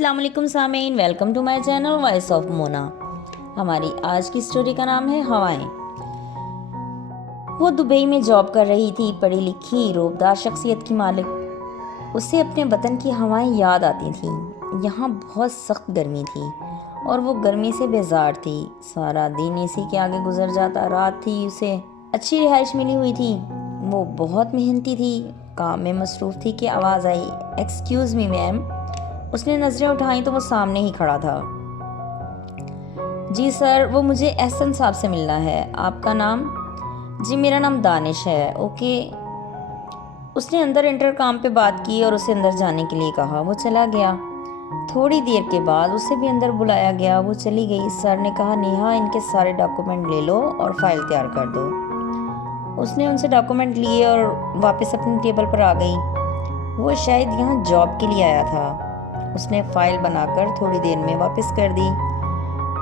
अस्सलाम वालेकुम सामीन, welcome to my channel voice of Mona. हमारी आज की स्टोरी का नाम है हवाएं। वो दुबई में जॉब कर रही थी, पढ़ी लिखी रूबदार शख्सियत की मालिक। उसे अपने वतन की हवाएं याद आती थीं। यहाँ बहुत सख्त गर्मी थी और वो गर्मी से बेजार थी। सारा दिन एसी के आगे गुजर जाता। रात थी, उसे अच्छी रिहाइश मिली हुई थी। वो बहुत मेहनती थी, काम में मसरूफ़ थी कि आवाज़ आई, एक्सक्यूज़ मी मैम। उसने नज़रें उठाई तो वो सामने ही खड़ा था। जी सर, वो मुझे एहसन साहब से मिलना है। आपका नाम? जी मेरा नाम दानिश है। ओके। उसने अंदर इंटरकॉम पे बात की और उसे अंदर जाने के लिए कहा। वो चला गया। थोड़ी देर के बाद उसे भी अंदर बुलाया गया। वो चली गई। सर ने कहा, नेहा इनके सारे डॉक्यूमेंट ले लो और फाइल तैयार कर दो। उसने उनसे डॉक्यूमेंट लिए और वापस अपनी टेबल पर आ गई। वो शायद यहाँ जॉब के लिए आया था। उसने फाइल बनाकर थोड़ी देर में वापस कर दी।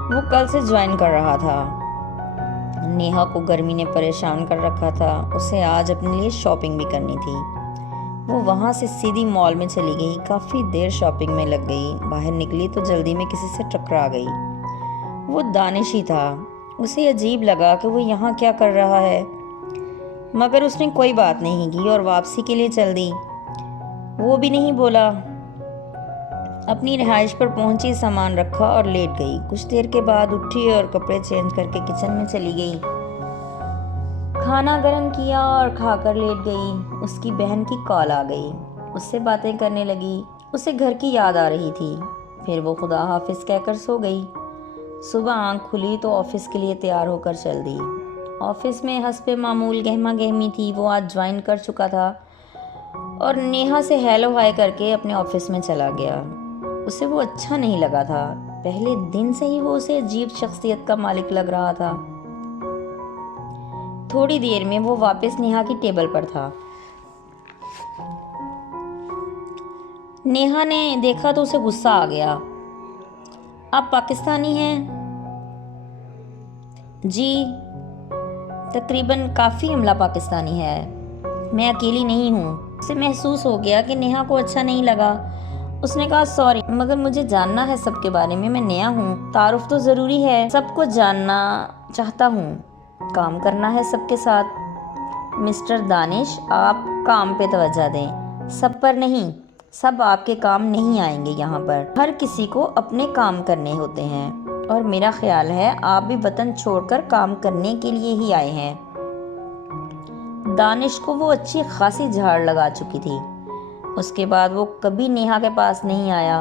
वो कल से ज्वाइन कर रहा था। नेहा को गर्मी ने परेशान कर रखा था। उसे आज अपने लिए शॉपिंग भी करनी थी। वो वहाँ से सीधी मॉल में चली गई। काफ़ी देर शॉपिंग में लग गई। बाहर निकली तो जल्दी में किसी से टकरा गई। वो दानिश ही था। उसे अजीब लगा कि वो यहाँ क्या कर रहा है, मगर उसने कोई बात नहीं की और वापसी के लिए चल दी। वो भी नहीं बोला। अपनी रिहाइश पर पहुंची, सामान रखा और लेट गई। कुछ देर के बाद उठी और कपड़े चेंज करके किचन में चली गई। खाना गर्म किया और खाकर लेट गई। उसकी बहन की कॉल आ गई। उससे बातें करने लगी। उसे घर की याद आ रही थी। फिर वो खुदा हाफिज कहकर सो गई। सुबह आंख खुली तो ऑफिस के लिए तैयार होकर चल दी। ऑफिस में हस्बे मामूल गहमा गहमी थी। वो आज ज्वाइन कर चुका था और नेहा से हेलो हाय करके अपने ऑफिस में चला गया। उसे वो अच्छा नहीं लगा था। पहले दिन से ही वो उसे अजीब शख्सियत का मालिक लग रहा था। थोड़ी देर में वो वापस नेहा की टेबल पर था। नेहा ने देखा तो उसे गुस्सा आ गया। आप पाकिस्तानी हैं? जी, तकरीबन काफ़ी अमला पाकिस्तानी है। मैं अकेली नहीं हूँ। उसे महसूस हो गया कि नेहा को अच्छा नहीं लगा। उसने कहा, सॉरी मगर मुझे जानना है सबके बारे में। मैं नया हूँ, तारुफ तो ज़रूरी है। सबको जानना चाहता हूँ, काम करना है सबके साथ। मिस्टर दानिश, आप काम पे तवज्जो दें, सब पर नहीं। सब आपके काम नहीं आएंगे। यहाँ पर हर किसी को अपने काम करने होते हैं और मेरा ख्याल है आप भी वतन छोड़कर काम करने के लिए ही आए हैं। दानिश को वो अच्छी खासी झाड़ लगा चुकी थी। उसके बाद वो कभी नेहा के पास नहीं आया।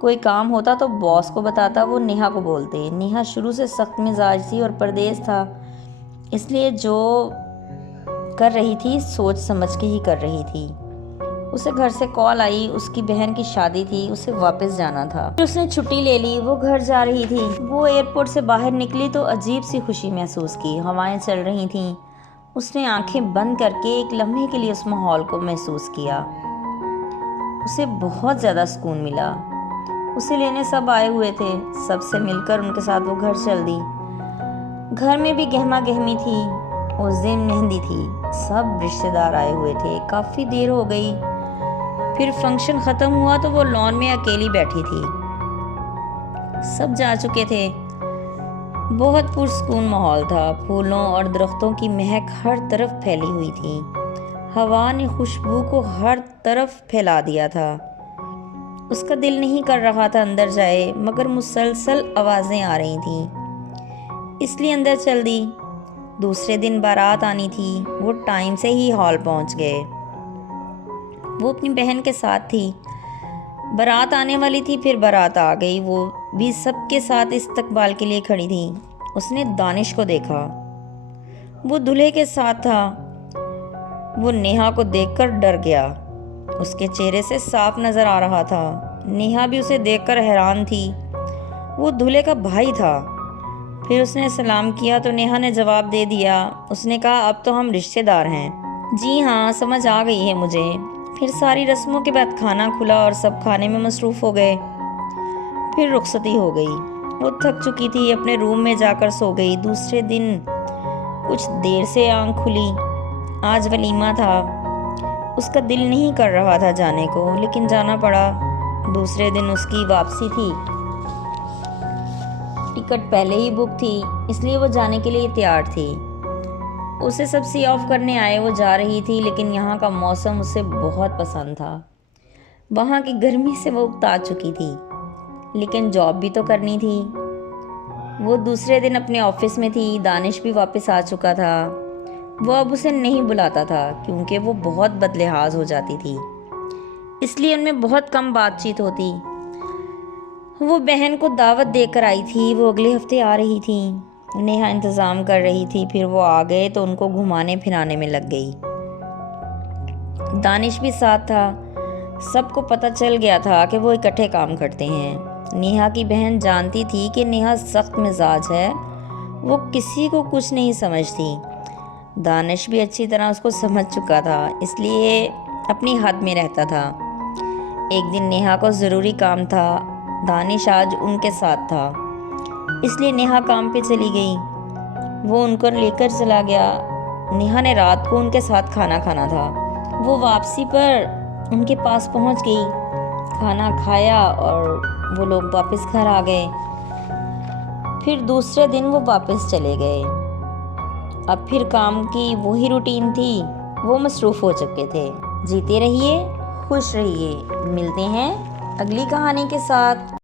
कोई काम होता तो बॉस को बताता, वो नेहा को बोलते। नेहा शुरू से सख्त मिजाज थी और परदेश था, इसलिए जो कर रही थी सोच समझ के ही कर रही थी। उसे घर से कॉल आई। उसकी बहन की शादी थी, उसे वापस जाना था। फिर उसने छुट्टी ले ली। वो घर जा रही थी। वो एयरपोर्ट से बाहर निकली तो अजीब सी खुशी महसूस की। हवाएं चल रही थीं। उसने आंखें बंद करके एक लम्हे के लिए उस माहौल को महसूस किया। उसे बहुत ज़्यादा सुकून मिला। उसे लेने सब आए हुए थे। सबसे मिलकर उनके साथ वो घर चल दी। घर में भी गहमा गहमी थी। उस दिन मेहंदी थी। सब रिश्तेदार आए हुए थे। काफ़ी देर हो गई। फिर फंक्शन ख़त्म हुआ तो वो लॉन में अकेली बैठी थी। सब जा चुके थे। बहुत पुरसकून माहौल था। फूलों और दरख्तों की महक हर तरफ फैली हुई थी। हवा ने खुशबू को हर तरफ फैला दिया था। उसका दिल नहीं कर रहा था अंदर जाए, मगर मुसलसल आवाज़ें आ रही थीं, इसलिए अंदर चल दी। दूसरे दिन बारात आनी थी। वो टाइम से ही हॉल पहुंच गए। वो अपनी बहन के साथ थी। बारात आने वाली थी, फिर बारात आ गई। वो भी सबके साथ इस्तकबाल के लिए खड़ी थी। उसने दानिश को देखा। वो दूल्हे के साथ था। वो नेहा को देखकर डर गया। उसके चेहरे से साफ नजर आ रहा था। नेहा भी उसे देखकर हैरान थी। वो दूल्हे का भाई था। फिर उसने सलाम किया तो नेहा ने जवाब दे दिया। उसने कहा, अब तो हम रिश्तेदार हैं। जी हाँ, समझ आ गई है मुझे। फिर सारी रस्मों के बाद खाना खुला और सब खाने में मसरूफ़ हो गए। फिर रुखसती हो गई। वो थक चुकी थी, अपने रूम में जाकर सो गई। दूसरे दिन कुछ देर से आंख खुली। आज वलीमा था। उसका दिल नहीं कर रहा था जाने को, लेकिन जाना पड़ा। दूसरे दिन उसकी वापसी थी। टिकट पहले ही बुक थी, इसलिए वो जाने के लिए तैयार थी। उसे सब सी ऑफ करने आए वो जा रही थी, लेकिन यहाँ का मौसम उसे बहुत पसंद था। वहाँ की गर्मी से वो उकता चुकी थी, लेकिन जॉब भी तो करनी थी। वो दूसरे दिन अपने ऑफिस में थी। दानिश भी वापस आ चुका था। वो अब उसे नहीं बुलाता था, क्योंकि वो बहुत बदलिहाज हो जाती थी, इसलिए उनमें बहुत कम बातचीत होती। वो बहन को दावत देकर आई थी, वो अगले हफ्ते आ रही थी। नेहा इंतज़ाम कर रही थी, फिर वो आ गए तो उनको घुमाने फिराने में लग गई। दानिश भी साथ था। सबको पता चल गया था कि वो इकट्ठे काम करते हैं। नेहा की बहन जानती थी कि नेहा सख्त मिजाज है, वो किसी को कुछ नहीं समझती। दानिश भी अच्छी तरह उसको समझ चुका था, इसलिए अपनी हद में रहता था। एक दिन नेहा को ज़रूरी काम था। दानिश आज उनके साथ था, इसलिए नेहा काम पे चली गई। वो उनको लेकर चला गया। नेहा ने रात को उनके साथ खाना खाना था। वो वापसी पर उनके पास पहुंच गई, खाना खाया और वो लोग वापस घर आ गए। फिर दूसरे दिन वो वापस चले गए। अब फिर काम की वही रूटीन थी। वो मसरूफ़ हो चुके थे। जीते रहिए, खुश रहिए। मिलते हैं अगली कहानी के साथ।